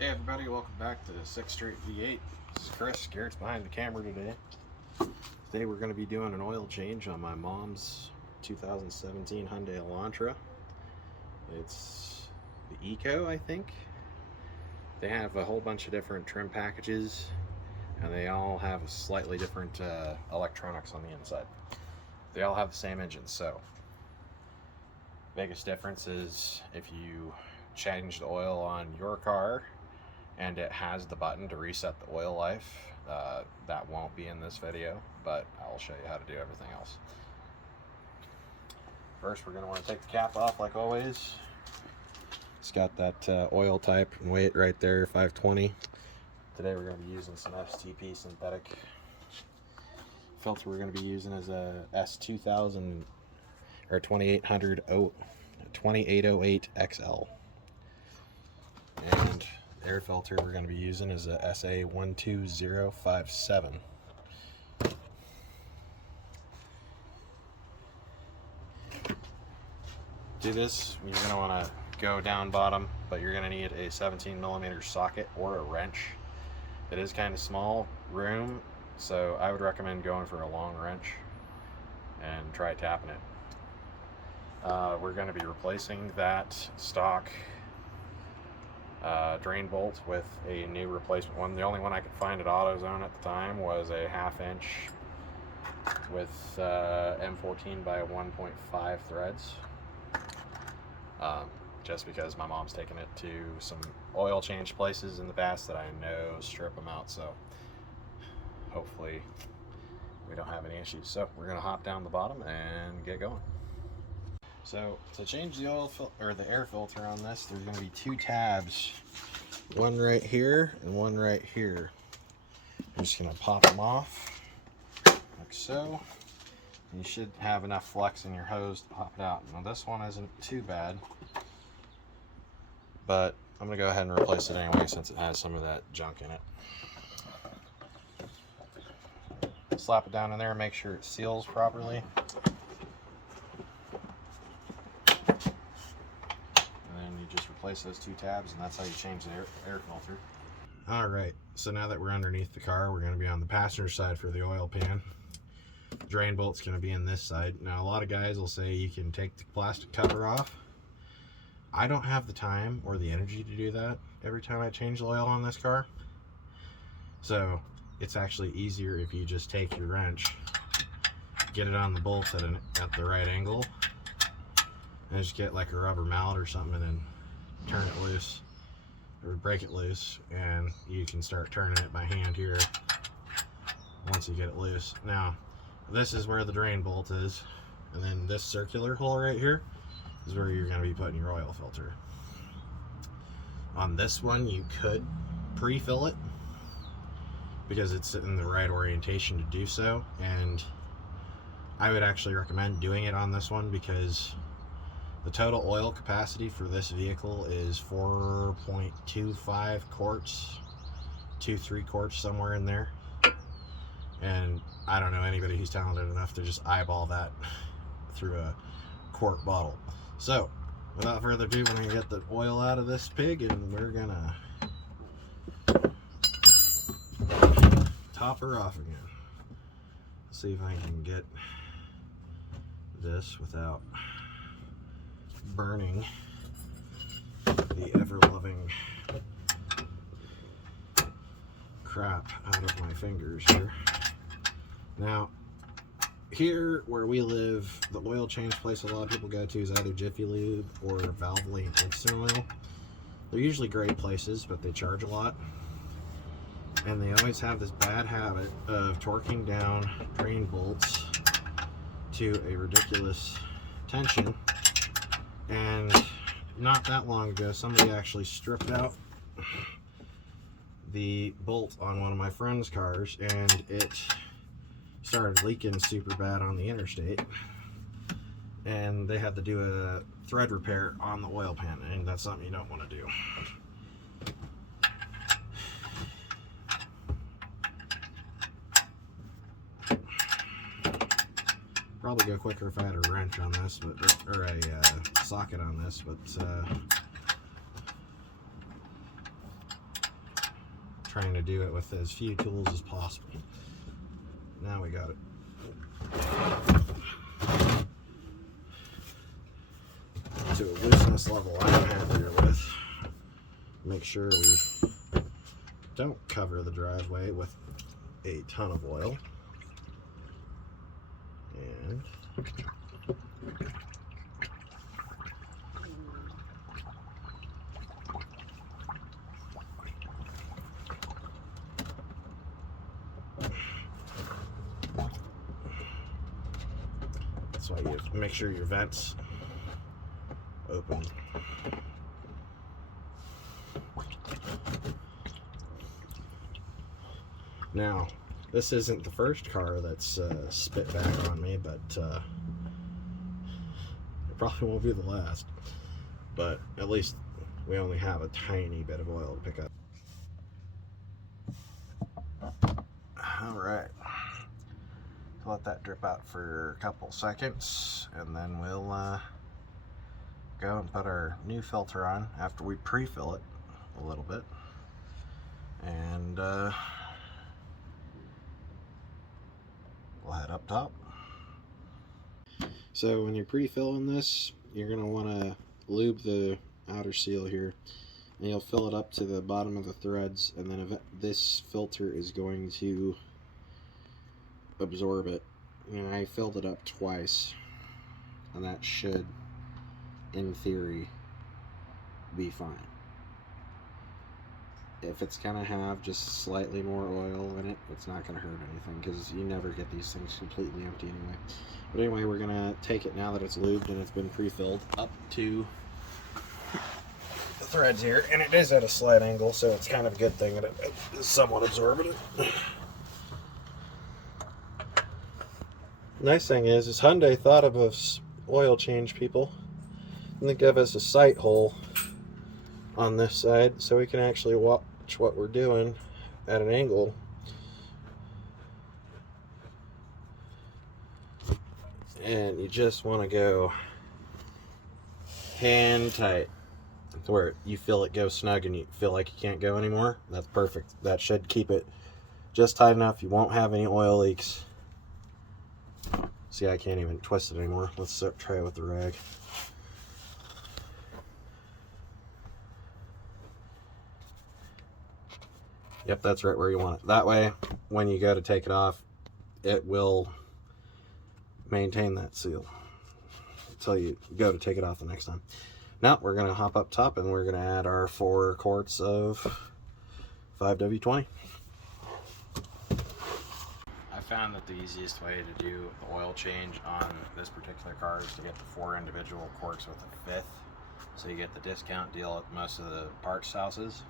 Hey everybody, welcome back to 6th Street V8. This is Chris. Garrett's behind the camera today. Today we're going to be doing an oil change on my mom's 2017 Hyundai Elantra. It's the Eco, I think. They have a whole bunch of different trim packages, and they all have slightly different electronics on the inside. They all have the same engine, so biggest difference is if you change the oil on your car and it has the button to reset the oil life, that won't be in this video, but I'll show you how to do everything else. First, we're going to want to take the cap off like always. It's got that oil type and weight right there, 520. Today we're going to be using some STP synthetic. Filter we're going to be using is a S2000 or 2808 XL. And air filter we're going to be using is a SA12057. Do this, you're going to want to go down bottom, but you're going to need a 17mm socket or a wrench. It is kind of small room, so I would recommend going for a long wrench and try tapping it. We're going to be replacing that stock drain bolt with a new replacement one. The only one I could find at AutoZone at the time was a 1/2 inch with M14 by 1.5 threads. Just because my mom's taken it to some oil change places in the past that I know strip them out, so hopefully we don't have any issues. So we're going to hop down the bottom and get going. So to change the oil or the air filter on this, there's going to be two tabs, one right here and one right here. I'm just going to pop them off like so. You should have enough flex in your hose to pop it out. Now this one isn't too bad, but I'm going to go ahead and replace it anyway since it has some of that junk in it. Slap it down in there and make sure it seals properly. Replace those two tabs, and that's how you change the air filter. Alright, so now that we're underneath the car, we're going to be on the passenger side for the oil pan. Drain bolt's going to be in this side. Now a lot of guys will say you can take the plastic cover off. I don't have the time or the energy to do that every time I change the oil on this car. So it's actually easier if you just take your wrench, get it on the bolt at the right angle, and just get like a rubber mallet or something and then turn it loose or break it loose, and you can start turning it by hand here once you get it loose. Now this is where the drain bolt is, and then this circular hole right here is where you're going to be putting your oil filter. On this one you could pre-fill it because it's in the right orientation to do so, and I would actually recommend doing it on this one because the total oil capacity for this vehicle is 4.25 quarts, 2-3 quarts, somewhere in there. And I don't know anybody who's talented enough to just eyeball that through a quart bottle. So, without further ado, we're going to get the oil out of this pig, and we're going to top her off again. See if I can get this without burning the ever-loving crap out of my fingers here. Now, here where we live, the oil change place a lot of people go to is either Jiffy Lube or Valvoline Instant Oil. They're usually great places, but they charge a lot. And they always have this bad habit of torquing down drain bolts to a ridiculous tension. And not that long ago, somebody actually stripped out the bolt on one of my friend's cars, and it started leaking super bad on the interstate. And they had to do a thread repair on the oil pan, and that's something you don't want to do. Probably go quicker if I had a wrench on this, but or a socket on this, but trying to do it with as few tools as possible. Now we got it. To a looseness level I'm happier with. Make sure we don't cover the driveway with a ton of oil. And that's why you have to make sure your vents open. Now, this isn't the first car that's spit back on me, but it probably won't be the last. But at least we only have a tiny bit of oil to pick up. Alright. Let that drip out for a couple seconds, and then we'll go and put our new filter on after we pre-fill it a little bit. And we'll head up top. So when you're pre-filling this, you're going to want to lube the outer seal here, and you'll fill it up to the bottom of the threads, and then this filter is going to absorb it. And I filled it up twice, and that should, in theory, be fine. If it's gonna have just slightly more oil in it, it's not gonna hurt anything, because you never get these things completely empty anyway. But anyway, we're gonna take it now that it's lubed and it's been pre-filled up to the threads here, and it is at a slight angle, so it's kind of a good thing that it is somewhat absorbent. Nice thing is Hyundai thought of us oil change people, and they give us a sight hole on this side so we can actually watch what we're doing at an angle. And you just want to go hand tight to where you feel it go snug and you feel like you can't go anymore. That's perfect. That should keep it just tight enough. You won't have any oil leaks. See, I can't even twist it anymore. Let's try it with the rag. Yep, that's right where you want it. That way, when you go to take it off, it will maintain that seal until you go to take it off the next time. Now, we're going to hop up top and we're going to add our 4 quarts of 5W20. I found that the easiest way to do the oil change on this particular car is to get the 4 individual quarts with a 5th, so you get the discount deal at most of the parts houses.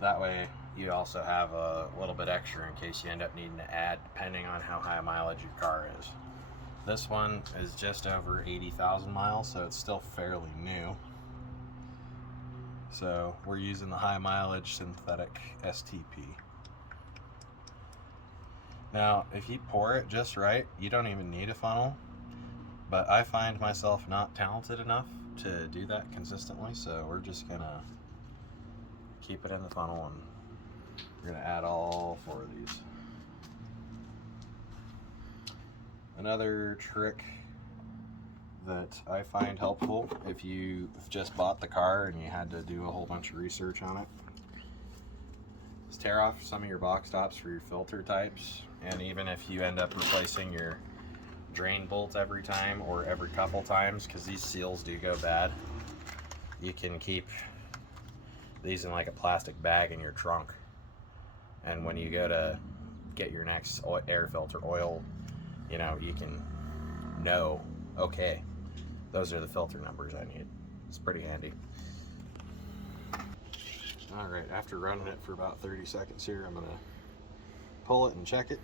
That way you also have a little bit extra in case you end up needing to add, depending on how high mileage your car is. This one is just over 80,000 miles, so it's still fairly new. So we're using the high mileage synthetic STP. Now, if you pour it just right, you don't even need a funnel, but I find myself not talented enough to do that consistently, so we're just gonna keep it in the funnel and we're gonna add all 4 of these. Another trick that I find helpful if you've just bought the car and you had to do a whole bunch of research on it, is tear off some of your box tops for your filter types. And even if you end up replacing your drain bolt every time or every couple times, because these seals do go bad, you can keep these in like a plastic bag in your trunk. And when you go to get your next air filter oil, you know, you can know, okay, those are the filter numbers I need. It's pretty handy. Alright, after running it for about 30 seconds here, I'm going to pull it and check it.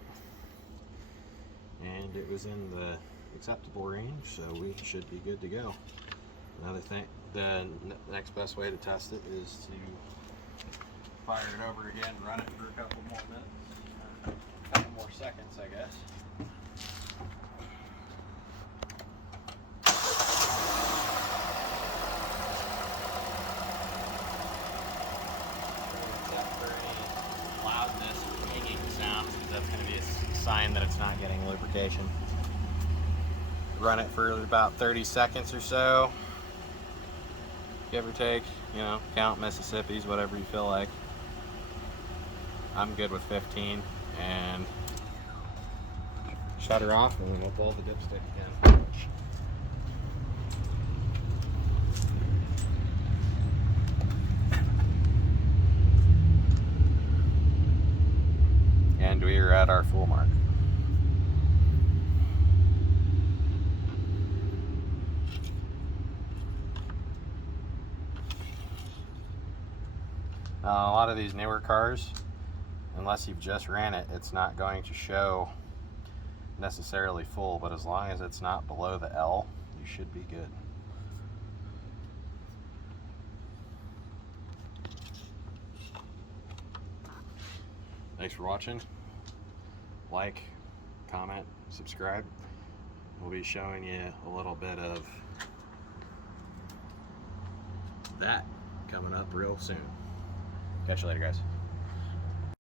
And it was in the acceptable range, so we should be good to go. Another thing, the next best way to test it is to fire it over again, run it for a couple more minutes, a couple more seconds, I guess. It's at 30. sign that it's not getting lubrication. Run it for about 30 seconds or so, give or take, you know, count Mississippi's, whatever you feel like. I'm good with 15, and shut her off, and then we'll pull the dipstick again. And we are at our full mark. Now, a lot of these newer cars, unless you've just ran it, it's not going to show necessarily full, but as long as it's not below the L, you should be good. Thanks for watching. Like, comment, subscribe. We'll be showing you a little bit of that coming up real soon. Catch you later, guys.